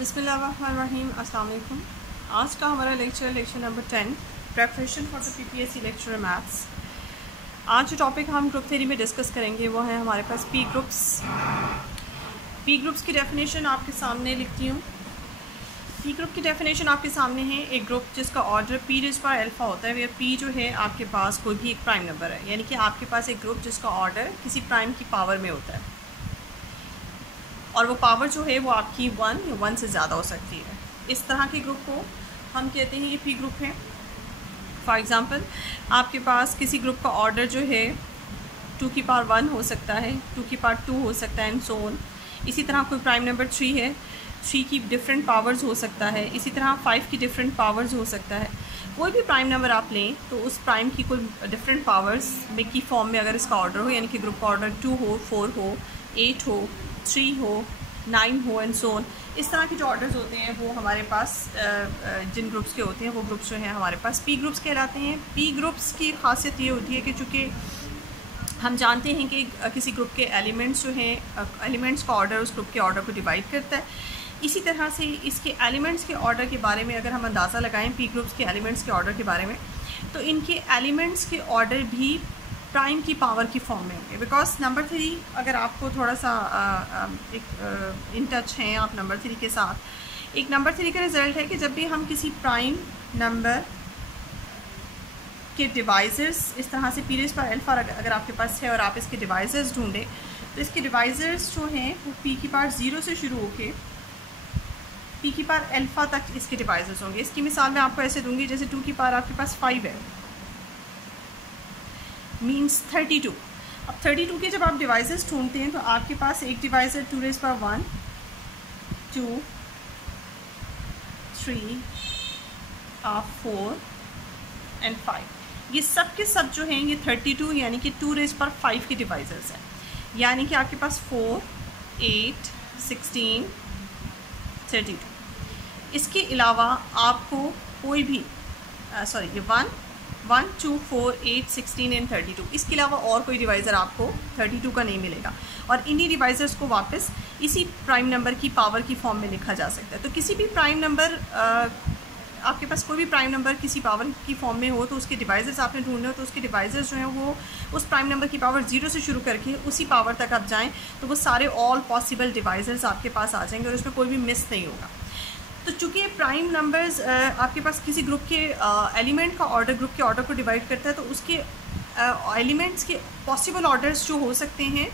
बिस्मिल्लाहिर्रहमानिर्रहीम। अस्सलाम वालेकुम। आज का हमारा lecture number 10 preparation for the PPSC lecture maths. आज जो टॉपिक हम ग्रुप थ्योरी में डिस्कस करेंगे वो है हमारे पास पी ग्रुप्स। पी ग्रुप्स की डेफिनेशन आपके सामने लिखती हूँ। पी ग्रुप की डेफिनेशन आपके सामने है। एक ग्रुप जिसका ऑर्डर पी रेज़ पर अल्फ़ा होता है, वेयर पी जो है आपके पास कोई भी एक प्राइम नंबर है, यानी कि आपके पास एक ग्रुप जिसका ऑर्डर किसी प्राइम की पावर में होता है और वो पावर जो है वो आपकी 1 या 1 से ज़्यादा हो सकती है। इस तरह के ग्रुप को हम कहते हैं ये पी ग्रुप है। फॉर एग्ज़ाम्पल आपके पास किसी ग्रुप का ऑर्डर जो है 2 की पावर 1 हो सकता है, 2 की पावर 2 हो सकता है एंड सो ऑन। इसी तरह कोई प्राइम नंबर 3 है, 3 की डिफरेंट पावर्स हो सकता है। इसी तरह 5 की डिफरेंट पावर्स हो सकता है। कोई भी प्राइम नंबर आप लें तो उस प्राइम की कोई डिफरेंट पावर्स में की फॉर्म में अगर इसका ऑर्डर हो, यानी कि ग्रुप का ऑर्डर 2 हो, 4 हो, 8 हो, 3 हो, 9 हो एंड सो ऑन, इस तरह के जो ऑर्डर्स होते हैं वो हमारे पास जिन ग्रुप्स के होते हैं वो ग्रुप्स जो हैं हमारे पास पी ग्रुप्स कहलाते हैं। पी ग्रुप्स की खासियत ये होती है कि चूँकि हम जानते हैं कि किसी ग्रुप के एलिमेंट्स जो हैं, एलिमेंट्स का ऑर्डर उस ग्रुप के ऑर्डर को डिवाइड करता है। इसी तरह से इसके एलिमेंट्स के ऑर्डर के बारे में अगर हम अंदाज़ा लगाएं पी ग्रुप्स के एलिमेंट्स के ऑर्डर के बारे में, तो इनके एलिमेंट्स के ऑर्डर भी प्राइम की पावर की फॉर्म में होंगे। बिकॉज नंबर 3 अगर आपको थोड़ा सा इन टच हैं आप नंबर 3 के साथ, एक नंबर 3 का रिज़ल्ट है कि जब भी हम किसी प्राइम नंबर के डिवाइजर्स, इस तरह से पी रेज़ पर अल्फ़ा अगर आपके पास है और आप इसके डिवाइजर्स ढूंढें तो इसके डिवाइजर्स जो हैं वो पी की पावर 0 से शुरू होके पी की पावर अल्फ़ा तक इसके डिवाइजर्स होंगे। इसकी मिसाल मैं आपको ऐसे दूंगी, जैसे 2 की पावर आपके पास 5 है, मीन्स 32। अब 32 के जब आप डिवाइसेस ढूंढते हैं तो आपके पास एक डिवाइजर 2 रेज़ पर 1, 2, 3, 4 एंड 5। ये सब के सब जो हैं ये 32 यानी कि 2 रेज़ पर 5 के डिवाइजर्स हैं। यानी कि आपके पास 4, 8, 16, 32। इसके अलावा आपको कोई भी ये 1, 2, 4, 8, 16 एंड 32, इसके अलावा और कोई डिवाइज़र आपको 32 का नहीं मिलेगा। और इन्हीं डिवाइज़र्स को वापस इसी प्राइम नंबर की पावर की फॉर्म में लिखा जा सकता है। तो किसी भी प्राइम नंबर आपके पास कोई भी प्राइम नंबर किसी पावर की फॉर्म में हो तो उसके डिवाइज़र्स आपने ढूंढने हो तो उसके डिवाइज़र्स जो हैं वो उस प्राइम नंबर की पावर 0 से शुरू करके उसी पावर तक आप जाएँ तो वो सारे ऑल पॉसिबल डिवाइज़र्स आपके पास आ जाएंगे और उसमें कोई भी मिस नहीं होगा। तो चूँकि प्राइम नंबर्स आपके पास किसी ग्रुप के एलिमेंट का ऑर्डर ग्रुप के ऑर्डर को डिवाइड करता है, तो उसके एलिमेंट्स के पॉसिबल ऑर्डर्स जो हो सकते हैं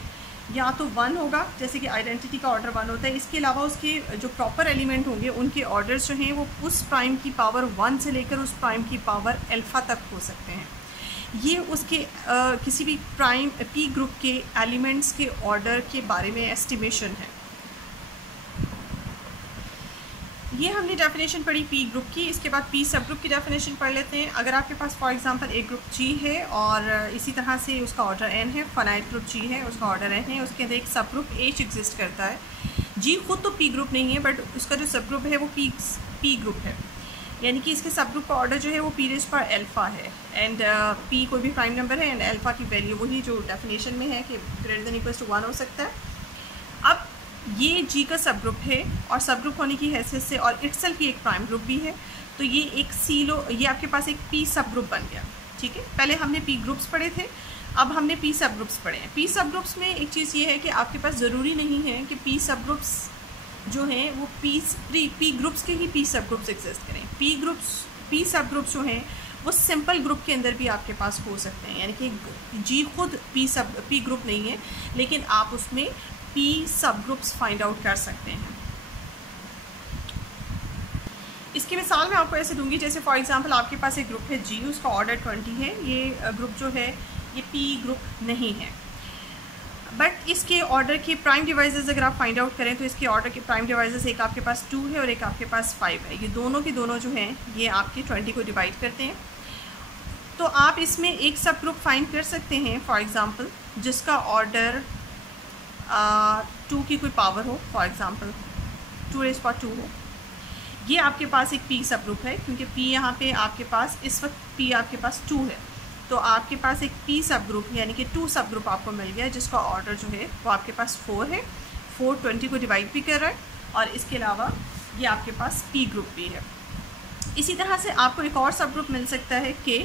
या तो 1 होगा, जैसे कि आइडेंटिटी का ऑर्डर 1 होता है। इसके अलावा उसके जो प्रॉपर एलिमेंट होंगे उनके ऑर्डर्स जो हैं वो उस प्राइम की पावर 1 से लेकर उस प्राइम की पावर अल्फ़ा तक हो सकते हैं। ये उसके किसी भी प्राइम पी ग्रुप के एलिमेंट्स के ऑर्डर के बारे में एस्टिमेशन है। ये हमने डेफिनेशन पढ़ी पी ग्रुप की। इसके बाद पी सब ग्रुप की डेफिनेशन पढ़ लेते हैं। अगर आपके पास फॉर एग्जांपल एक ग्रुप जी है और इसी तरह से उसका ऑर्डर एन है, फाइनाइट ग्रुप जी है, उसका ऑर्डर एन है, उसके अंदर एक सब ग्रुप एच एग्जिस्ट करता है। जी खुद तो पी ग्रुप नहीं है बट उसका जो सब ग्रुप है वो पी ग्रुप है, यानी कि इसके सब ग्रुप का ऑर्डर जो है वो पी रेज़ पर अल्फ़ा है एंड पी कोई भी प्राइम नंबर है एंड अल्फ़ा की वैल्यू वही जो डेफिनेशन में है कि ग्रेटर देन इक्वल्स टू 1 हो सकता है। अब ये जी का सब ग्रुप है और सब ग्रुप होने की हैसियत से और इटसेल्फ ही एक प्राइम ग्रुप भी है, तो ये एक ये आपके पास एक पी सब ग्रुप बन गया। ठीक है, पहले हमने पी ग्रुप्स पढ़े थे, अब हमने पी सब ग्रुप्स पढ़े हैं। पी सब ग्रुप्स में एक चीज़ ये है कि आपके पास ज़रूरी नहीं है कि पी सब ग्रुप्स जो हैं वो पी ग्रुप्स के ही पी सब ग्रुप्स एग्जिस्ट करें। पी सब ग्रुप्स जो हैं वो सिंपल ग्रुप के अंदर भी आपके पास हो सकते हैं, यानी कि जी खुद पी ग्रुप नहीं है लेकिन आप उसमें पी सब ग्रुप्स फाइंड आउट कर सकते हैं। इसकी मिसाल मैं आपको ऐसे दूंगी, जैसे फॉर एग्जांपल आपके पास एक ग्रुप है जी, उसका ऑर्डर 20 है। ये ग्रुप जो है ये पी ग्रुप नहीं है बट इसके ऑर्डर के प्राइम डिवाइसेस अगर आप फाइंड आउट करें तो इसके ऑर्डर के प्राइम डिवाइसेस एक आपके पास 2 है और एक आपके पास 5 है। ये दोनों के दोनों जो हैं ये आपके 20 को डिवाइड करते हैं। तो आप इसमें एक सब ग्रुप फाइंड कर सकते हैं फॉर एग्ज़ाम्पल जिसका ऑर्डर 2 की कोई पावर हो, फॉर एग्ज़ाम्पल 2 रेज़ पर 2 हो। ये आपके पास एक पी सब ग्रुप है क्योंकि पी यहाँ पे आपके पास इस वक्त पी आपके पास 2 है, तो आपके पास एक पी सब ग्रुप यानी कि 2 सब ग्रुप आपको मिल गया जिसका ऑर्डर जो है वो आपके पास 4 है। 4 20 को डिवाइड भी कर रहा है और इसके अलावा ये आपके पास पी ग्रुप भी है। इसी तरह से आपको एक और सब ग्रुप मिल सकता है के,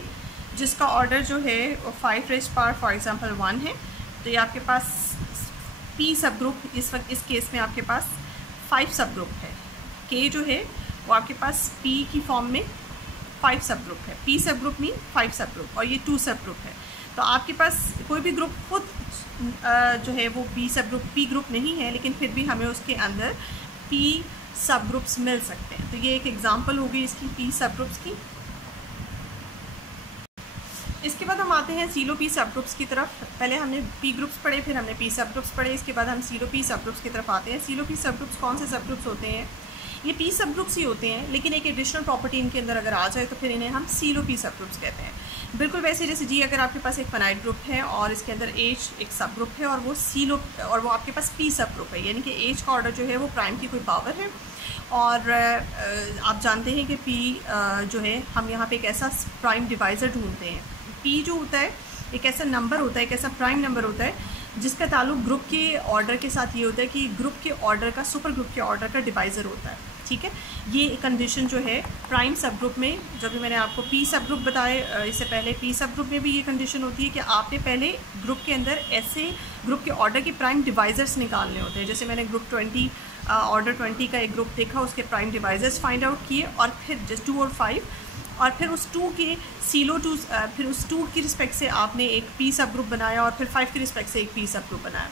जिसका ऑर्डर जो है वो 5 रेज़्ड पावर फॉर एग्जांपल 1 है। तो ये आपके पास पी सब ग्रुप, इस वक्त इस केस में आपके पास 5 सब ग्रुप है। के जो है वो आपके पास पी की फॉर्म में 5 सब ग्रुप है। पी सब ग्रुप मीन 5 सब ग्रुप, और ये 2 सब ग्रुप है। तो आपके पास कोई भी ग्रुप खुद जो है वो पी सब ग्रुप पी ग्रुप नहीं है, लेकिन फिर भी हमें उसके अंदर पी सब ग्रुप्स मिल सकते हैं। तो ये एक एग्जांपल होगी इसकी पी सब ग्रुप्स की। इसके बाद हम आते हैं सीलो पी सब ग्रुप्स की तरफ। पहले हमने पी ग्रुप्स पढ़े, फिर हमने पी सब ग्रुप्स पढ़े, इसके बाद हम सीलो पी सब ग्रुप्स की तरफ आते हैं। सीलो पी सब ग्रुप्स कौन से सब ग्रुप्स होते हैं? ये पी सब ग्रुप्स ही होते हैं, लेकिन एक एडिशनल प्रॉपर्टी इनके अंदर अगर आ जाए तो फिर इन्हें हम सीलो पी सब ग्रुप्स कहते हैं। बिल्कुल वैसे जैसे जी अगर आपके पास एक फाइनाइट ग्रुप है और इसके अंदर एच एक सब ग्रुप है और वो सीलो और वो आपके पास पी सब ग्रुप है, यानी कि एच का ऑर्डर जो है वो प्राइम की कोई पावर है। और आप जानते हैं कि पी जो है हम यहाँ पे एक ऐसा प्राइम डिवाइज़र ढूंढते हैं। पी जो होता है एक ऐसा नंबर होता है, एक ऐसा प्राइम नंबर होता है जिसका ताल्लुक ग्रुप के ऑर्डर के साथ ये होता है कि ग्रुप के ऑर्डर का सुपर ग्रुप के ऑर्डर का डिवाइज़र होता है। ठीक है, ये कंडीशन जो है प्राइम सब ग्रुप में, जब भी मैंने आपको पी सब ग्रुप बताए इससे पहले, पी सब ग्रुप में भी ये कंडीशन होती है कि आपने पहले ग्रुप के अंदर ऐसे ग्रुप के ऑर्डर के प्राइम डिवाइज़र्स निकालने होते हैं। जैसे मैंने ग्रुप 20 ऑर्डर 20 का एक ग्रुप देखा, उसके प्राइम डिवाइज़र्स फाइंड आउट किए और फिर जस्ट 2 और 5, और फिर उस 2 के सीलो 2 फिर उस 2 की रिस्पेक्ट से आपने एक पी सब ग्रुप बनाया और फिर 5 की रिस्पेक्ट से एक पी सब ग्रुप बनाया।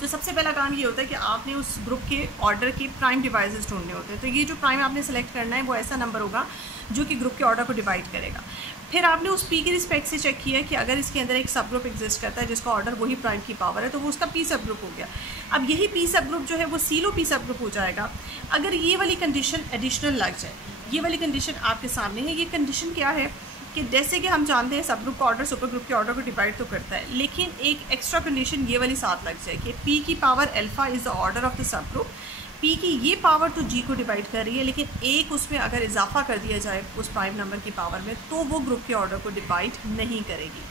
तो सबसे पहला काम ये होता है कि आपने उस ग्रुप के ऑर्डर के प्राइम डिवाइज़र्स ढूंढने होते हैं। तो ये जो प्राइम आपने सेलेक्ट करना है वो ऐसा नंबर होगा जो कि ग्रुप के ऑर्डर को डिवाइड करेगा। फिर आपने उस पी की रिस्पेक्ट से चेक किया कि अगर इसके अंदर एक सब ग्रुप एग्जिस्ट करता है जिसका ऑर्डर वही प्राइम की पावर है, तो वो उसका पी सब ग्रुप हो गया। अब यही पी सब ग्रुप जो है वो सीलो पी सब ग्रुप हो जाएगा अगर ये वाली कंडीशन एडिशनल लग जाए। ये वाली कंडीशन आपके सामने है। ये कंडीशन क्या है कि जैसे कि हम जानते हैं सब ग्रुप का ऑर्डर सुपर ग्रुप के ऑर्डर को डिवाइड तो करता है, लेकिन एक एक्स्ट्रा कंडीशन ये वाली साथ लग जाए कि पी की power alpha is the order of the sub group. P की ये पावर तो जी को डिवाइड कर रही है, लेकिन एक उसमें अगर इजाफा कर दिया जाए उस प्राइम नंबर की पावर में तो वो ग्रुप के ऑर्डर को डिवाइड नहीं करेगी।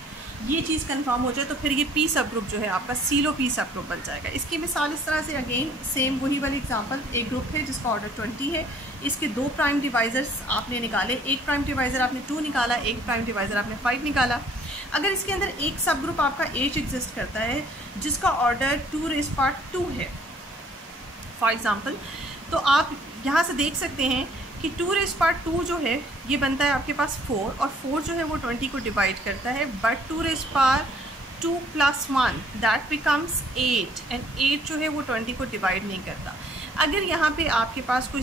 ये चीज़ कंफर्म हो जाए तो फिर ये पी सब ग्रुप जो है आपका सीलो पी सब ग्रुप बन जाएगा। इसकी मिसाल इस तरह से, अगेन सेम वही वाली एग्जांपल, एक ग्रुप है जिसका ऑर्डर 20 है, इसके 2 प्राइम डिवाइज़र्स आपने निकाले, एक प्राइम डिवाइज़र आपने 2 निकाला, एक प्राइम डिवाइज़र आपने 5 निकाला। अगर इसके अंदर एक सब ग्रुप आपका एच एग्जिस्ट करता है जिसका ऑर्डर 2 रेज़ पावर 2 है फॉर एग्ज़ाम्पल, तो आप यहाँ से देख सकते हैं कि 2 रेज़ पावर 2 जो है ये बनता है आपके पास 4, और 4 जो है वो 20 को डिवाइड करता है, but 2 rays power 2 + 1 that becomes 8, and 8 जो है वो 20 को डिवाइड नहीं करता। अगर यहाँ पे आपके पास कोई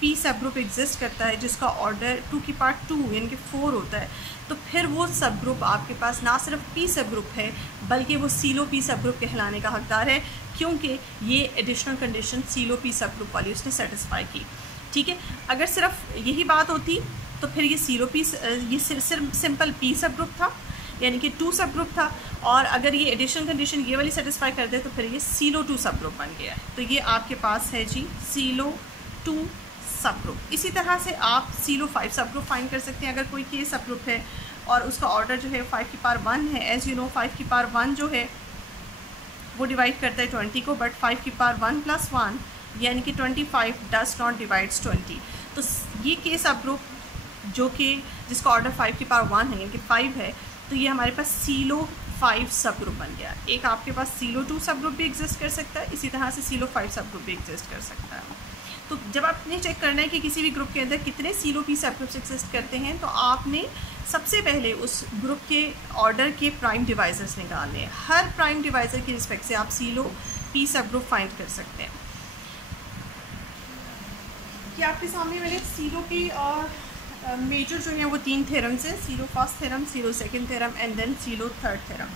पी सब ग्रुप एग्जिस्ट करता है जिसका ऑर्डर 2 की पावर 2 यानी कि 4 होता है, तो फिर वो सब ग्रुप आपके पास ना सिर्फ पी सब ग्रुप है बल्कि वो सीलो पी सब ग्रुप कहलाने का हकदार है, क्योंकि ये एडिशनल कंडीशन सीलो पी सब ग्रुप वाली उसने सेटिस्फाई की। ठीक है, अगर सिर्फ यही बात होती तो फिर ये सीलो पी, ये सिर्फ सिंपल पी सब ग्रुप था यानी कि 2 सब ग्रुप था, और अगर ये एडिशनल कंडीशन ये वाली सेटिस्फाई कर दे तो फिर ये सीलो 2 सब ग्रुप बन गया है। तो ये आपके पास है जी सीलो 2 सब ग्रुप। इसी तरह से आप सीलो 5 सब ग्रुप फाइंड कर सकते हैं। अगर कोई के सब ग्रुप है और उसका ऑर्डर जो है 5 की पावर 1 है, एज़ यू नो 5 की पावर 1 जो है वो डिवाइड करता है 20 को, बट 5 की पावर 1 + 1 यानी कि 25 डज नॉट डिवाइड्स 20। तो ये के सब ग्रुप जो कि जिसका ऑर्डर 5 की पावर 1 है यानी कि 5 है, तो ये हमारे पास सीलो 5 सब ग्रुप बन गया। एक आपके पास सीलो 2 सब ग्रुप भी एग्जिस्ट कर सकता है, इसी तरह से सीलो 5 सब ग्रुप भी एग्जिस्ट कर सकता है। तो जब आपने चेक करना है कि किसी भी ग्रुप के अंदर कितने सीलो पी सब ग्रुप्स एग्जिस्ट करते हैं, तो आपने सबसे पहले उस ग्रुप के ऑर्डर के प्राइम डिवाइज़र्स निकालने हैं। हर प्राइम डिवाइज़र की रिस्पेक्ट से आप सीलो पी सब ग्रुप फाइंड कर सकते हैं। कि आपके सामने मैंने सीलो की मेजर जो हैं वो 3 थ्योरम्स हैं, Sylow first theorem, Sylow second theorem and then Sylow third theorem.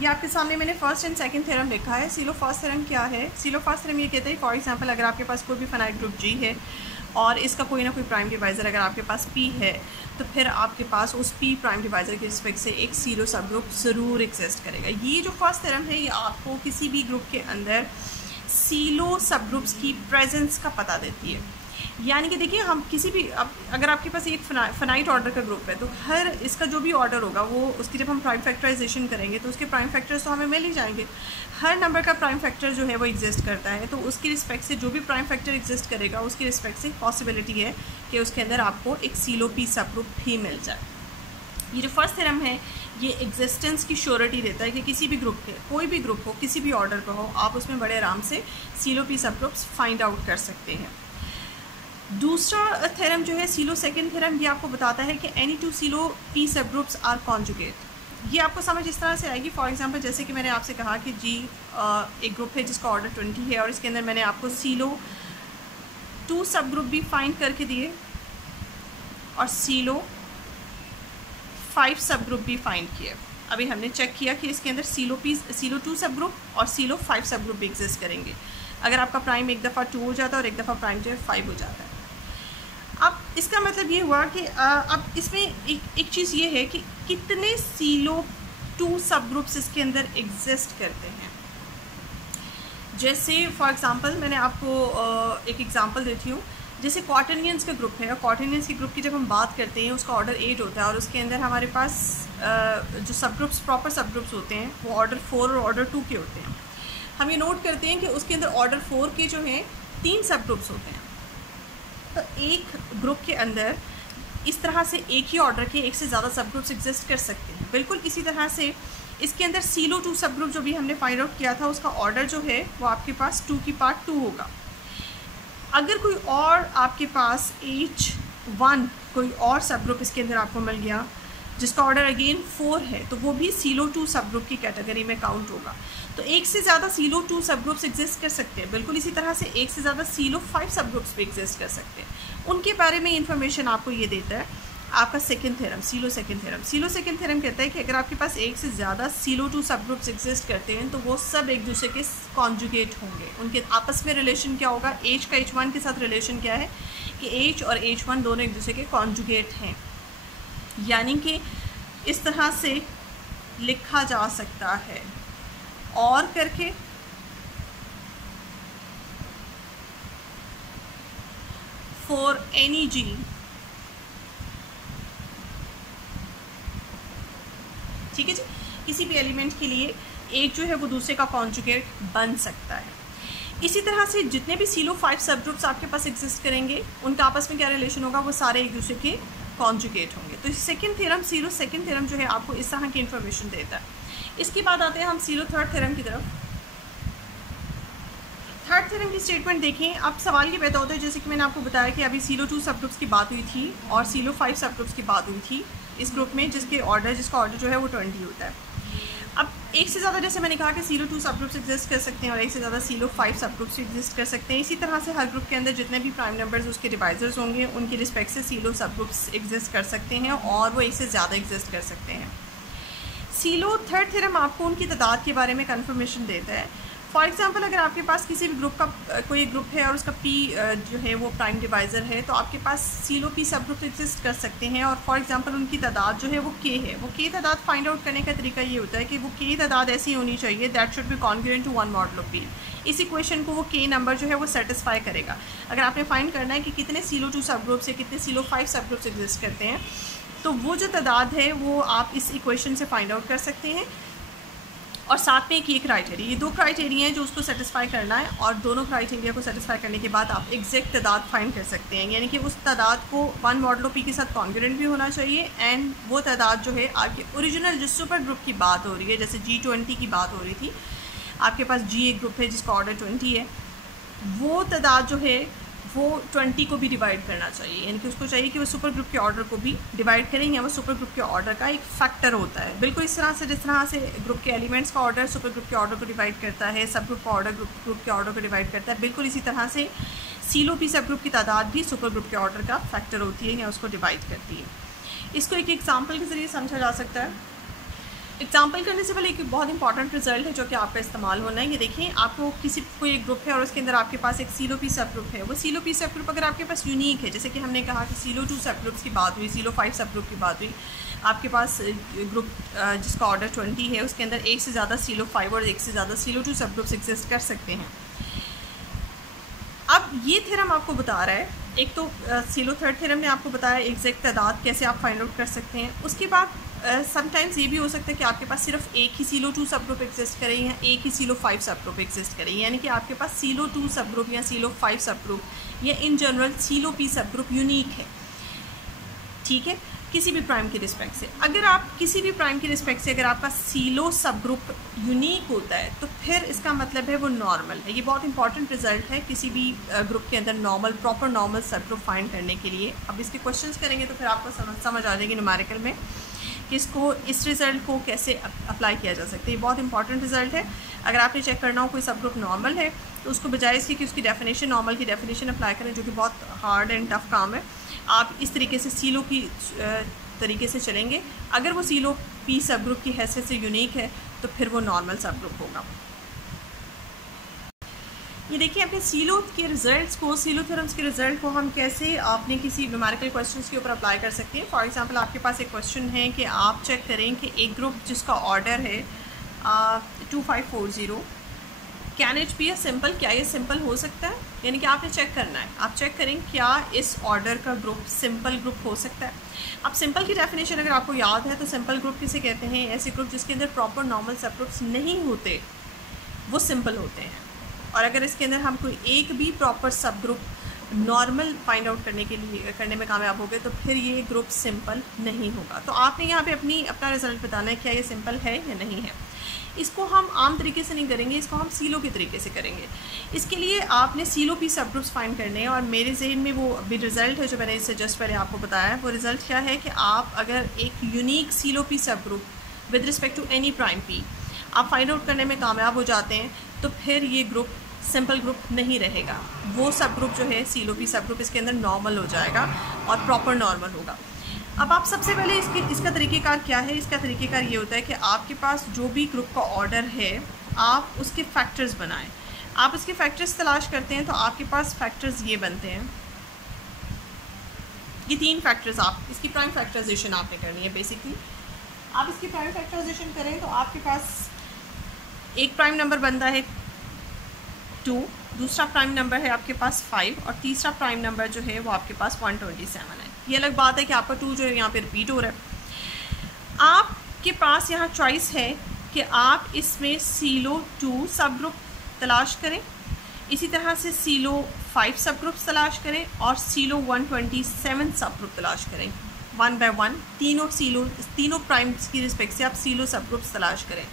ये आपके सामने मैंने फर्स्ट एंड सेकंड थ्योरम लिखा है। सीलो फर्स्ट थ्योरम क्या है? सीलो फर्स्ट थ्योरम ये कहते हैं, फॉर एग्जांपल अगर आपके पास कोई भी फाइनाइट ग्रुप जी है और इसका कोई ना कोई प्राइम डिवाइज़र अगर आपके पास पी है, तो फिर आपके पास उस पी प्राइम डिवाइज़र के रिस्पेक्ट से एक सीलो सब ग्रुप ज़रूर एग्जिस्ट करेगा। ये जो फर्स्ट थ्योरम है ये आपको किसी भी ग्रुप के अंदर सीलो सब ग्रुप्स की प्रेजेंस का पता देती है। यानी कि देखिए हम किसी भी अगर आपके पास एक फाइनाइट ऑर्डर का ग्रुप है तो हर इसका जो भी ऑर्डर होगा वो उसकी जब हम प्राइम फैक्टराइजेशन करेंगे तो उसके प्राइम फैक्टर्स तो हमें मिल ही जाएंगे। हर नंबर का प्राइम फैक्टर जो है वो एग्जिस्ट करता है, तो उसकी रिस्पेक्ट से जो भी प्राइम फैक्टर एग्जिस्ट करेगा उसकी रिस्पेक्ट से पॉसिबिलिटी है कि उसके अंदर आपको एक CLOP सब ग्रुप भी मिल जाए। ये जो फर्स्ट थ्योरम है ये एग्जिस्टेंस की श्योरिटी देता है कि किसी भी ग्रुप के, कोई भी ग्रुप हो, किसी भी ऑर्डर का हो, आप उसमें बड़े आराम से CLOP सब ग्रुप्स फाइंड आउट कर सकते हैं। दूसरा थ्योरम जो है सीलो सेकंड थ्योरम, ये आपको बताता है कि एनी टू CLOP सब ग्रुप्स आर कॉन्जुगेट। ये आपको समझ इस तरह से आएगी, फॉर एग्जांपल जैसे कि मैंने आपसे कहा कि जी एक ग्रुप है जिसका ऑर्डर 20 है और इसके अंदर मैंने आपको CLO2 सब ग्रुप भी फाइंड करके दिए और CLO5 सब ग्रुप भी फाइंड किए। अभी हमने चेक किया कि इसके अंदर CLO2 सब ग्रुप और CLO5 सब ग्रुप भी एग्जिस्ट करेंगे। अगर आपका प्राइम एक दफ़ा 2 हो जाता है और एक दफ़ा प्राइम जो है 5 हो जाता है। अब इसका मतलब ये हुआ कि अब इसमें एक चीज़ ये है कि कितने CLO2 सब ग्रुप्स इसके अंदर एग्जिस्ट करते हैं। जैसे फॉर एग्जांपल मैंने आपको एक एग्जांपल देती हूँ, जैसे क्वार्टरनियंस का ग्रुप है और क्वार्टरनियंस के ग्रुप की जब हम बात करते हैं उसका ऑर्डर 8 होता है और उसके अंदर हमारे पास जो सब ग्रुप्स प्रॉपर सब ग्रुप्स होते हैं वो ऑर्डर 4 और ऑर्डर 2 के होते हैं। हम ये नोट करते हैं कि उसके अंदर ऑर्डर 4 के जो हैं 3 सब ग्रुप्स होते हैं। तो एक ग्रुप के अंदर इस तरह से एक ही ऑर्डर के एक से ज़्यादा सब ग्रुप्स एग्जिस्ट कर सकते हैं। बिल्कुल इसी तरह से इसके अंदर CLO2 सब ग्रुप जो भी हमने फाइंड आउट किया था उसका ऑर्डर जो है वो आपके पास 2 की पार्ट 2 होगा। अगर कोई और आपके पास H1 कोई और सब ग्रुप इसके अंदर आपको मिल गया जिसका ऑर्डर अगेन 4 है तो वो भी CLO2 सब ग्रुप की कैटेगरी में काउंट होगा। तो एक से ज़्यादा CLO2 सब ग्रुप्स एग्जिस्ट कर सकते हैं। बिल्कुल इसी तरह से एक से ज़्यादा CLO5 सब ग्रुप्स भी एग्जिस्ट कर सकते हैं। उनके बारे में इंफॉर्मेशन आपको ये देता है आपका second theorem, Sylow second theorem. Sylow second theorem कहता है कि अगर आपके पास एक से ज़्यादा CLO2 सब ग्रुप्स एग्जिस्ट करते हैं तो वो सब एक दूसरे के कॉन्जुगेट होंगे। उनके आपस में रिलेशन क्या होगा, H का H1 के साथ रिलेशन क्या है कि H और H1 दोनों एक दूसरे के कॉन्जुगेट हैं। यानी कि इस तरह से लिखा जा सकता है और करके फॉर एनी G ठीक है जी, किसी भी एलिमेंट के लिए एक जो है वो दूसरे का कॉन्जुगेट बन सकता है। इसी तरह से जितने भी CLO5 सब ग्रुप्स आपके पास एग्जिस्ट करेंगे उनका आपस में क्या रिलेशन होगा, वो सारे एक दूसरे के कॉन्जुगेट होंगे। तो second theorem Sylow second theorem जो है आपको इस तरह की इन्फॉर्मेशन देता है। इसके बाद आते हैं हम सीलो थर्ड थ्योरम की तरफ। थर्ड थ्योरम की स्टेटमेंट देखें। अब सवाल ये पैदा होता है, जैसे कि मैंने आपको बताया कि अभी CLO2 सब ग्रुप्स की बात हुई थी और CLO5 सब ग्रुप्स की बात हुई थी इस ग्रुप में जिसका ऑर्डर जो है वो 20 होता है। अब एक से ज़्यादा, जैसे मैंने कहा कि CLO2 सब ग्रुप्स एग्जिस्ट कर सकते हैं और एक से ज़्यादा CLO5 सब ग्रुप्स एग्जिस्ट कर सकते हैं। इसी तरह से हर ग्रुप के अंदर जितने भी प्राइम नंबर्स उसके डिवाइजर्स होंगे उनकी रिस्पेक्ट से CLO सब ग्रुप्स एग्जिस्ट कर सकते हैं और वो एक से ज़्यादा एग्जिस्ट कर सकते हैं। सीलो थर्ड थ्योरम आपको उनकी तादाद के बारे में कन्फर्मेशन देता है। फॉर एग्जांपल अगर आपके पास किसी भी ग्रुप का कोई ग्रुप है और उसका P जो है वो प्राइम डिवाइज़र है तो आपके पास CLOP सब ग्रुप एग्जिस्ट कर सकते हैं और फॉर एग्जांपल उनकी तादाद जो है वो K है। वो K तादाद फाइंड आउट करने का तरीका ये होता है कि वो K तादाद ऐसी होनी चाहिए that should be congruent to 1 modulo P। इस इक्वेशन को वो K नंबर जो है वो सेटिस्फाई करेगा। अगर आपने फाइंड करना है कि कितने CLO2 सब ग्रुप्स या कितने CLO5 सब ग्रुप्स एग्जिस्ट करते हैं तो वो जो तादाद है वो आप इस इक्वेशन से फाइंड आउट कर सकते हैं। और साथ में एक ये क्राइटेरिया, ये दो क्राइटेरिया हैं जो उसको सेटिस्फाई करना है और दोनों क्राइटेरिया को सेटिस्फाई करने के बाद आप एग्जैक्ट तादाद फाइंड कर सकते हैं। यानी कि उस तादाद को 1 मॉडुलो P के साथ कॉन्ग्रुएंट भी होना चाहिए एंड वो तादाद जो है आपके ओरिजिनल जो सुपर ग्रुप की बात हो रही है, जैसे G20 की बात हो रही थी, आपके पास G एक ग्रुप है जिसका ऑर्डर 20 है, वो तादाद जो है वो 20 को भी डिवाइड करना चाहिए। यानी कि उसको चाहिए कि वो सुपर ग्रुप के ऑर्डर को भी डिवाइड करें या वो सुपर ग्रुप के ऑर्डर का एक फैक्टर होता है। बिल्कुल इस तरह से जिस तरह से ग्रुप के एलिमेंट्स का ऑर्डर सुपर ग्रुप के ऑर्डर को डिवाइड करता है, सब ग्रुप का ऑर्डर ग्रुप के ऑर्डर को डिवाइड करता है, बिल्कुल इसी तरह से CLOP सब ग्रुप की तादाद भी सुपर ग्रुप के ऑर्डर का फैक्टर होती है या उसको डिवाइड करती है। इसको एक एग्जाम्पल के ज़रिए समझा जा सकता है। एग्जाम्पल करने से पहले एक बहुत इंपॉर्टेंट रिजल्ट है जो कि आपका इस्तेमाल होना है। ये देखें, आपको कोई एक ग्रुप है और उसके अंदर आपके पास एक CLOP सब ग्रुप है। वो CLOP सब ग्रुप अगर आपके पास यूनिक है, जैसे कि हमने कहा कि CLO2 सब ग्रुप्स की बात हुई, CLO5 सब ग्रुप की बात हुई, आपके पास ग्रुप जिसका ऑर्डर 20 है उसके अंदर एक से ज़्यादा CLO5 और एक से ज़्यादा CLO2 सब ग्रुप्स एग्जिस्ट कर सकते हैं। अब अब ये थ्योरम आपको बता रहा है, एक तो सीलो थर्ड थ्योरम ने आपको बताया एग्जैक्ट तादाद कैसे आप फाइंड आउट कर सकते हैं। उसके बाद समटाइम्स ये भी हो सकता है कि आपके पास सिर्फ एक ही सीलो 2 सब ग्रुप एग्जिस्ट करे या एक ही सीलो 5 सब ग्रुप एग्जिस्ट करे, यानी कि आपके पास सीलो 2 सब ग्रुप या सीलो 5 सब ग्रुप या इन जनरल सीलो पी सब ग्रुप यूनिक है, ठीक है, किसी भी प्राइम की रिस्पेक्ट से। अगर आप किसी भी प्राइम की रिस्पेक्ट से अगर आपका सीलो सब ग्रुप यूनिक होता है तो फिर इसका मतलब है वो नॉर्मल है। ये बहुत इंपॉर्टेंट रिजल्ट है किसी भी ग्रुप के अंदर नॉर्मल, प्रॉपर नॉर्मल सब ग्रुप फाइंड करने के लिए। अब इसके क्वेश्चंस करेंगे तो फिर आपको समझ आ जाएगी न्यूमेरिकल में कि इसको, इस रिज़ल्ट को कैसे अप्लाई किया जा सकता है। ये बहुत इंपॉर्टेंट रिजल्ट है। अगर आपने चेक करना हो कोई सब ग्रुप नॉर्मल है तो उसको बजाय इसके कि उसकी डेफिनेशन, नॉर्मल की डेफिनेशन अप्लाई करें, जो कि बहुत हार्ड एंड टफ काम है, आप इस तरीके से सीलो की तरीके से चलेंगे। अगर वो सीलो पी सब ग्रुप की हैसियत से यूनिक है तो फिर वो नॉर्मल सब ग्रुप होगा। ये देखिए अपने सीलो के रिजल्ट्स को, सीलो थ्योरम्स के रिजल्ट को हम कैसे आपने किसी न्यूमेरिकल क्वेश्चंस के ऊपर अप्लाई कर सकते हैं। फॉर एग्जांपल आपके पास एक क्वेश्चन है कि आप चेक करें कि एक ग्रुप जिसका ऑर्डर है 2540, can it be a simple, क्या ये सिंपल हो सकता है? यानी कि आपने चेक करना है, आप चेक करें क्या इस ऑर्डर का ग्रुप सिंपल ग्रुप हो सकता है। अब सिंपल की डेफिनेशन अगर आपको याद है तो सिंपल ग्रुप किसे कहते हैं? ऐसे ग्रुप जिसके अंदर प्रॉपर नॉर्मल सब ग्रुप्स नहीं होते वो सिंपल होते हैं। और अगर इसके अंदर हम कोई एक भी प्रॉपर सब ग्रुप नॉर्मल फाइंड आउट करने में कामयाब हो गए तो फिर ये ग्रुप सिंपल नहीं होगा। तो आपने यहाँ पे अपना रिजल्ट बताना है क्या ये सिंपल है या नहीं है। इसको हम आम तरीके से नहीं करेंगे, इसको हम सीलो के तरीके से करेंगे। इसके लिए आपने सीलो पी सब ग्रुप्स फाइंड करने हैं और मेरे जहन में वो अभी रिज़ल्ट है जो मैंने इससे जस्ट पहले आपको बताया है। वो रिज़ल्ट क्या है कि आप अगर एक unique Sylow P subgroup with respect to any prime P आप फाइंड आउट करने में कामयाब हो जाते हैं तो फिर ये ग्रुप सिंपल ग्रुप नहीं रहेगा। वो सब ग्रुप जो है सीलो पी सब ग्रुप इसके अंदर नॉर्मल हो जाएगा और प्रॉपर नॉर्मल होगा। अब आप सबसे पहले इसका तरीक़ेकार क्या है? इसका तरीक़ेकार ये होता है कि आपके पास जो भी ग्रुप का ऑर्डर है आप उसके फैक्टर्स बनाएं। आप इसके फैक्टर्स तलाश करते हैं तो आपके पास फैक्टर्स ये बनते हैं, ये 3 फैक्टर्स। आप इसकी प्राइम फैक्टराइजेशन आपने करनी है। बेसिकली आप इसकी प्राइम फैक्टराइजेशन करें तो आपके पास एक प्राइम नंबर बनता है 2, दूसरा प्राइम नंबर है आपके पास 5 और तीसरा प्राइम नंबर जो है वो आपके पास 127 है। ये अलग बात है कि आपका 2 जो है यहाँ पे रिपीट हो रहा है। आपके पास यहाँ चॉइस है कि आप इसमें सीलो 2 सब ग्रुप तलाश करें, इसी तरह से सीलो 5 सब ग्रुप्स तलाश करें और सीलो 127 सब ग्रुप तलाश करें। 1 बाय 1 तीनों प्राइम्स की रिस्पेक्ट से आप सीलो सब ग्रुप्स तलाश करें।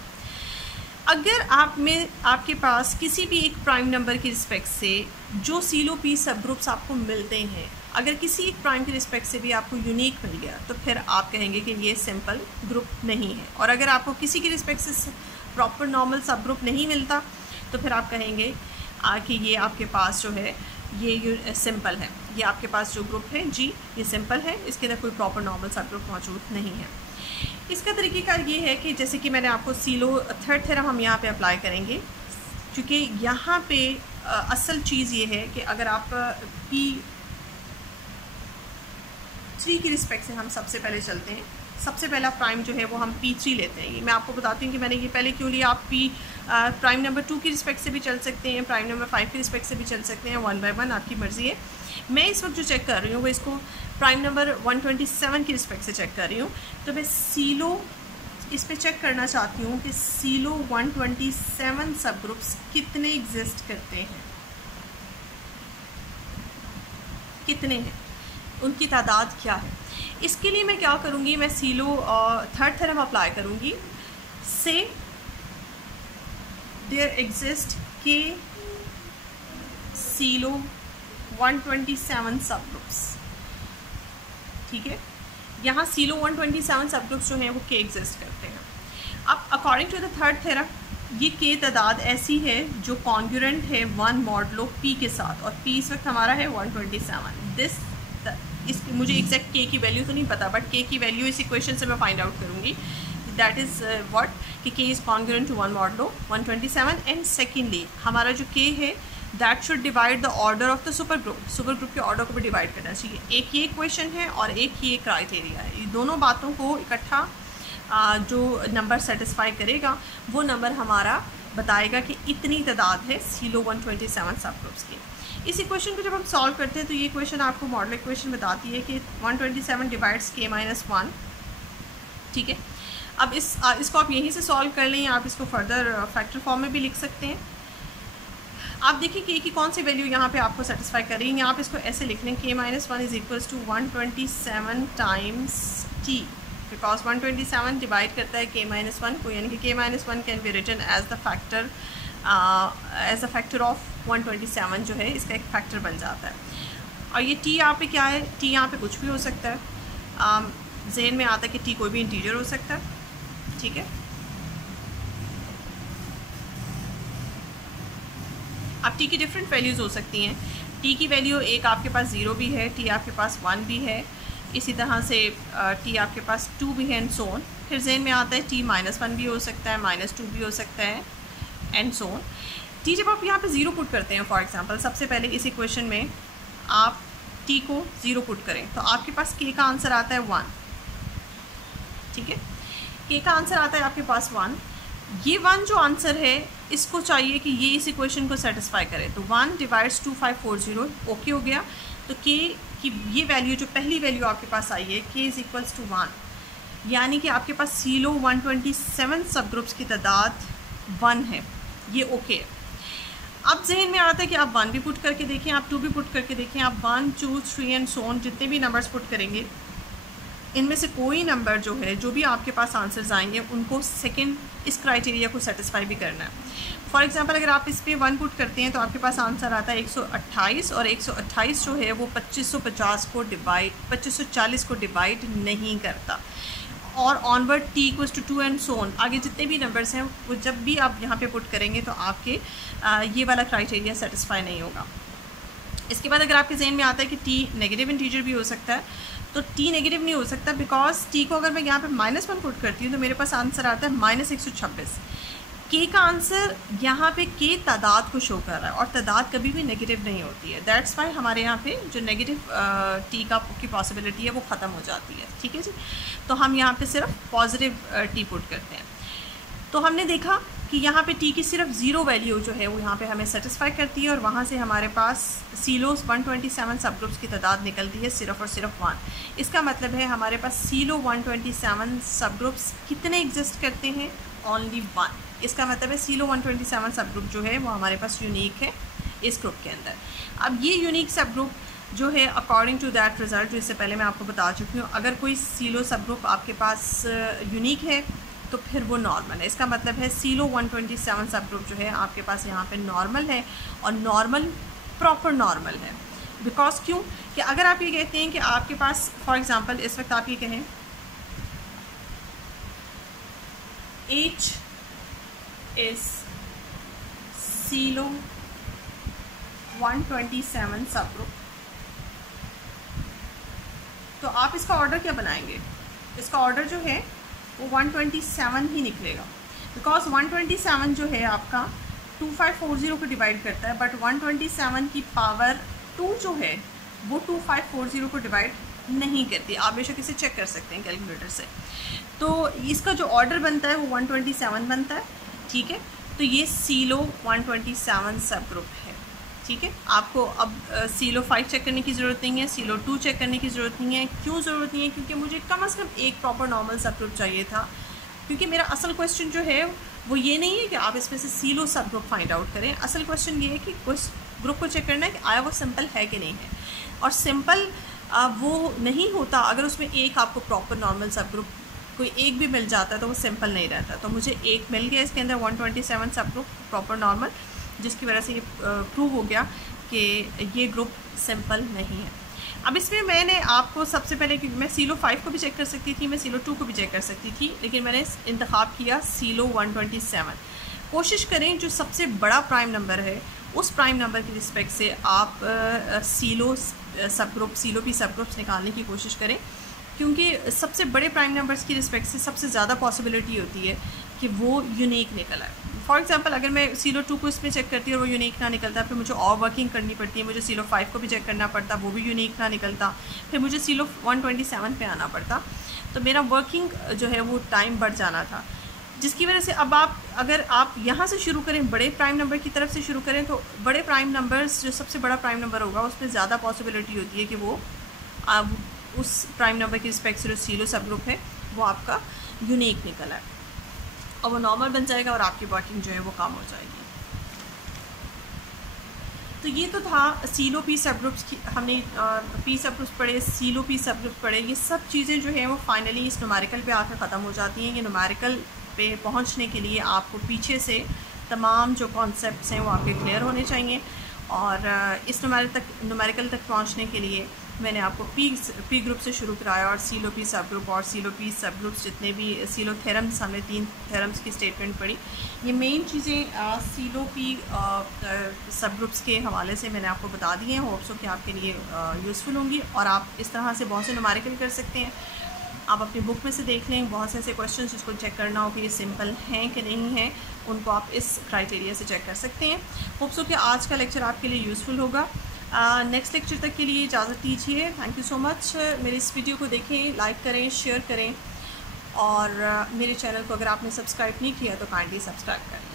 अगर आपके पास किसी भी एक प्राइम नंबर की रिस्पेक्ट से जो सीलो पी सब ग्रुप्स आपको मिलते हैं, अगर किसी एक प्राइम की रिस्पेक्ट से भी आपको यूनिक मिल गया तो फिर आप कहेंगे कि ये सिंपल ग्रुप नहीं है। और अगर आपको किसी की रिस्पेक्ट से प्रॉपर नॉर्मल सब ग्रुप नहीं मिलता तो फिर आप कहेंगे कि ये आपके पास जो है ये सिंपल है, ये आपके पास जो ग्रुप है जी ये सिंपल है, इसके अंदर कोई प्रॉपर नॉर्मल सब ग्रुप मौजूद नहीं है। इसका तरीक़ेकार ये है कि जैसे कि मैंने आपको सीलो थर्ड थ्योरम हम यहाँ पे अप्लाई करेंगे, क्योंकि यहाँ पे असल चीज़ ये है कि अगर आप P3 की रिस्पेक्ट से हम सबसे पहले चलते हैं, सबसे पहला प्राइम जो है वो हम P3 लेते हैं। मैं आपको बताती हूँ कि मैंने ये पहले क्यों लिया। आप प्राइम नंबर 2 की रिस्पेक्ट से भी चल सकते हैं, प्राइम नंबर 5 की रिस्पेक्ट से भी चल सकते हैं, 1 बाय 1 आपकी मर्ज़ी है। मैं इस वक्त जो चेक कर रही हूँ वो इसको प्राइम नंबर 127 की रिस्पेक्ट से चेक कर रही हूँ। तो मैं सीलो इस पर चेक करना चाहती हूँ कि सीलो 127 सब ग्रुप्स कितने एग्जिस्ट करते हैं, कितने हैं, उनकी तादाद क्या है। इसके लिए मैं क्या करूँगी, मैं सीलो थर्ड थ्योरम अप्लाई करूँगी। से देयर एग्जिस्ट के सीलो 127 सब ग्रुप्स, ठीक है। यहाँ सीलो 127 सब ग्रुप्स जो हैं वो के एग्जिस्ट करते हैं। अब according to the third theorem ये के तादाद ऐसी है जो कॉन्ग्रुएंट है 1 मॉडलो पी के साथ, और पी इस वक्त हमारा है 127। इसकी मुझे एग्जैक्ट के की वैल्यू तो नहीं पता, बट के की वैल्यू इस इक्वेशन से मैं फाइंड आउट करूँगी। दैट इज़ व्हाट कि K is congruent to 1 modulo 127। And secondly हमारा जो के है that should divide the order of the super group, super group के ऑर्डर को भी डिवाइड करना चाहिए। एक ये इक्वेशन है और एक ये क्राइटेरिया है। ये दोनों बातों को इकट्ठा जो नंबर सेटिस्फाई करेगा वो नंबर हमारा बताएगा कि इतनी तादाद है सीलो 127 सब ग्रुप्स की। इस इक्वेशन को जब हम सॉल्व करते हैं तो ये इक्वेशन आपको मॉडल इक्वेशन बताती है कि 127 डिवाइड्स k-1, ठीक है। अब इसको आप यहीं से सॉल्व कर लें, आप इसको फर्दर फैक्टर फॉर्म में भी लिख सकते हैं। आप देखिए कि कौन सी वैल्यू यहाँ पे आपको सेटिस्फाई कर रही है। आप इसको ऐसे लिख लें k-1 is equals to 127 times t, because 127 divide करता है k-1 को, यानी कि k-1 can be written as the factor of 127 जो है इसका एक फैक्टर बन जाता है। और ये t यहाँ पे क्या है, t यहाँ पे कुछ भी हो सकता है। ज़हन में आता है कि t कोई भी इंटीजर हो सकता है, ठीक है। अब t की डिफरेंट वैल्यूज़ हो सकती हैं। t की वैल्यू एक आपके पास 0 भी है, t आपके पास 1 भी है, इसी तरह से t आपके पास 2 भी है एंड सो ऑन। फिर ज़हन में आता है t -1 भी हो सकता है, -2 भी हो सकता है एंड सो ऑन। t जब आप यहाँ पे 0 पुट करते हैं, फॉर एग्जांपल सबसे पहले इस इक्वेशन में आप t को 0 पुट करें तो आपके पास k का आंसर आता है 1, ठीक है। k का आंसर आता है आपके पास 1। ये 1 जो आंसर है इसको चाहिए कि ये इस इक्वेशन को सेटिस्फाई करे, तो 1 डिवाइड्स 2540 ओके हो गया। तो k की ये वैल्यू जो पहली वैल्यू आपके पास आई है k इज़ इक्वल्स टू 1, यानी कि आपके पास सीलो 127 सब ग्रुप्स की तादाद 1 है, ये ओके है। अब जहन में आता है कि आप 1 भी पुट करके देखें, आप 2 भी पुट करके देखें, आप 1, 2, 3 एंड सो ऑन जितने भी नंबर्स पुट करेंगे इनमें से कोई नंबर जो है, जो भी आपके पास आंसर्स आएंगे उनको सेकंड इस क्राइटेरिया को सेटिस्फाई भी करना है। फॉर एग्जांपल अगर आप इस पर 1 पुट करते हैं तो आपके पास आंसर आता है 128, और 128 जो है वो 2540 को डिवाइड नहीं करता। और onward t equals to 2 and so on, आगे जितने भी नंबर्स हैं वो जब भी आप यहाँ पे पुट करेंगे तो आपके ये वाला क्राइटेरिया सेटिस्फाई नहीं होगा। इसके बाद अगर आपके जहन में आता है कि t नेगेटिव इंटीजर भी हो सकता है, तो t नेगेटिव नहीं हो सकता, बिकॉज t को अगर मैं यहाँ पे -1 पुट करती हूँ तो मेरे पास आंसर आता है -126। k का आंसर यहाँ पे k तादाद को शो कर रहा है और तादाद कभी भी नेगेटिव नहीं होती है। दैट्स वाई हमारे यहाँ पे जो नेगेटिव t की पॉसिबिलिटी है वो ख़त्म हो जाती है, ठीक है जी। तो हम यहाँ पे सिर्फ पॉजिटिव t पुट करते हैं। तो हमने देखा कि यहाँ पे t की सिर्फ 0 वैल्यू जो है वो यहाँ पे हमें सेटिस्फाई करती है, और वहाँ से हमारे पास सीलोस 127 सब ग्रुप्स की तादाद निकलती है सिर्फ और सिर्फ 1। इसका मतलब है हमारे पास सीलो 127 सब ग्रुप्स कितने एग्जिस्ट करते हैं, ओनली 1। इसका मतलब है सीलो 127 सब ग्रुप जो है वो हमारे पास यूनिक है इस ग्रुप के अंदर। अब ये यूनिक सब ग्रुप जो है अकॉर्डिंग टू दैट रिज़ल्ट जो इससे पहले मैं आपको बता चुकी हूँ, अगर कोई सीलो सब ग्रुप आपके पास यूनिक है तो फिर वो नॉर्मल है। इसका मतलब है सीलो 127 सब ग्रुप जो है आपके पास यहाँ पे नॉर्मल है, और नॉर्मल प्रॉपर नॉर्मल है। बिकॉज क्यों कि अगर आप ये कहते हैं कि आपके पास फॉर एग्जांपल इस वक्त आप ये कहें H इज सीलो 127 सब ग्रुप, तो आप इसका ऑर्डर क्या बनाएंगे? इसका ऑर्डर जो है वो 127 ही निकलेगा, बिकॉज 127 जो है आपका 2540 को डिवाइड करता है, बट 127 की पावर 2 जो है वो 2540 को डिवाइड नहीं करती। आप बेशक इसे चेक कर सकते हैं कैलकुलेटर से। तो इसका जो ऑर्डर बनता है वो 127 बनता है, ठीक है। तो ये सीलो 127 सब ग्रुप है, ठीक है। आपको अब सीलो 5 चेक करने की ज़रूरत नहीं है, सीलो 2 चेक करने की ज़रूरत नहीं है। क्यों ज़रूरत नहीं है? क्योंकि मुझे कम से कम एक प्रॉपर नॉर्मल सब ग्रुप चाहिए था, क्योंकि मेरा असल क्वेश्चन जो है वो ये नहीं है कि आप इसमें से सीलो सब ग्रुप फाइंड आउट करें। असल क्वेश्चन ये है कि उस ग्रुप को चेक करना है कि आया वो सिंपल है कि नहीं है, और सिंपल वो नहीं होता अगर उसमें एक आपको प्रॉपर नॉर्मल सब ग्रुप कोई एक भी मिल जाता है तो वो सिंपल नहीं रहता। तो मुझे एक मिल गया इसके अंदर 127 सब ग्रुप प्रॉपर नॉर्मल, जिसकी वजह से ये प्रूव हो गया कि ये ग्रुप सिंपल नहीं है। अब इसमें मैंने आपको सबसे पहले, क्योंकि मैं सीलो 5 को भी चेक कर सकती थी, मैं सीलो 2 को भी चेक कर सकती थी, लेकिन मैंने इंतखाब किया सीलो 127। कोशिश करें जो सबसे बड़ा प्राइम नंबर है उस प्राइम नंबर की रिस्पेक्ट से आप सीलो सब ग्रुप, सीलो पी सब ग्रुप्स निकालने की कोशिश करें, क्योंकि सबसे बड़े प्राइम नंबर्स की रिस्पेक्ट से सबसे ज़्यादा पॉसिबिलिटी होती है कि वो यूनिक निकल आए। फॉर एग्जांपल अगर मैं सीलो 2 को इसमें चेक करती और वो यूनिक ना निकलता, फिर मुझे और वर्किंग करनी पड़ती है, मुझे सीलो 5 को भी चेक करना पड़ता, वो भी यूनिक ना निकलता, फिर मुझे सीलो 127 पे आना पड़ता, तो मेरा वर्किंग जो है वो टाइम बढ़ जाना था। जिसकी वजह से अब अगर आप यहाँ से शुरू करें, बड़े प्राइम नंबर की तरफ से शुरू करें, तो बड़े प्राइम नंबर्स जो सबसे बड़ा प्राइम नंबर होगा उसमें ज़्यादा पॉसिबिलिटी होती है कि वो अब उस प्राइम नंबर की रिस्पेक्ट से जो सीलो सब ग्रुप है वो आपका यूनिक निकल है और वो नॉर्मल बन जाएगा और आपकी वर्किंग जो है वो कम हो जाएगी। तो ये तो था सीलो पी सब ग्रुप्स की, हमने पी सब ग्रुप्स पढ़े, सीलो पी सब ग्रुप्स पढ़े। ये सब चीज़ें जो है वो फाइनली इस न्यूमेरिकल पे आकर ख़त्म हो जाती हैं। ये न्यूमेरिकल पे पहुंचने के लिए आपको पीछे से तमाम जो कॉन्सेप्ट्स हैं वो आपके क्लियर होने चाहिए। और इस न्यूमेरिकल तक पहुंचने के लिए मैंने आपको पी ग्रुप से शुरू कराया और सीलो पी सब ग्रुप और सीलो पी सब ग्रुप्स जितने भी सीलो थेरम्स, हमने 3 थेरम्स की स्टेटमेंट पढ़ी। ये मेन चीज़ें सीलो पी सब ग्रुप्स के हवाले से मैंने आपको बता दी हैं। होप सो कि आपके लिए यूज़फुल होंगी और आप इस तरह से बहुत से न्यूमेरिकल कर सकते हैं। आप अपनी बुक में से देख लें, बहुत से ऐसे क्वेश्चन जिसको चेक करना हो कि ये सिंपल हैं कि नहीं हैं, उनको आप इस क्राइटेरिया से चेक कर सकते हैं। होप सो कि आज का लेक्चर आपके लिए यूज़फुल होगा। नेक्स्ट लेक्चर तक के लिए इजाज़त दीजिए। Thank you so much. मेरे इस वीडियो को देखें, लाइक करें, शेयर करें और मेरे चैनल को अगर आपने सब्सक्राइब नहीं किया तो काइंडली सब्सक्राइब करें।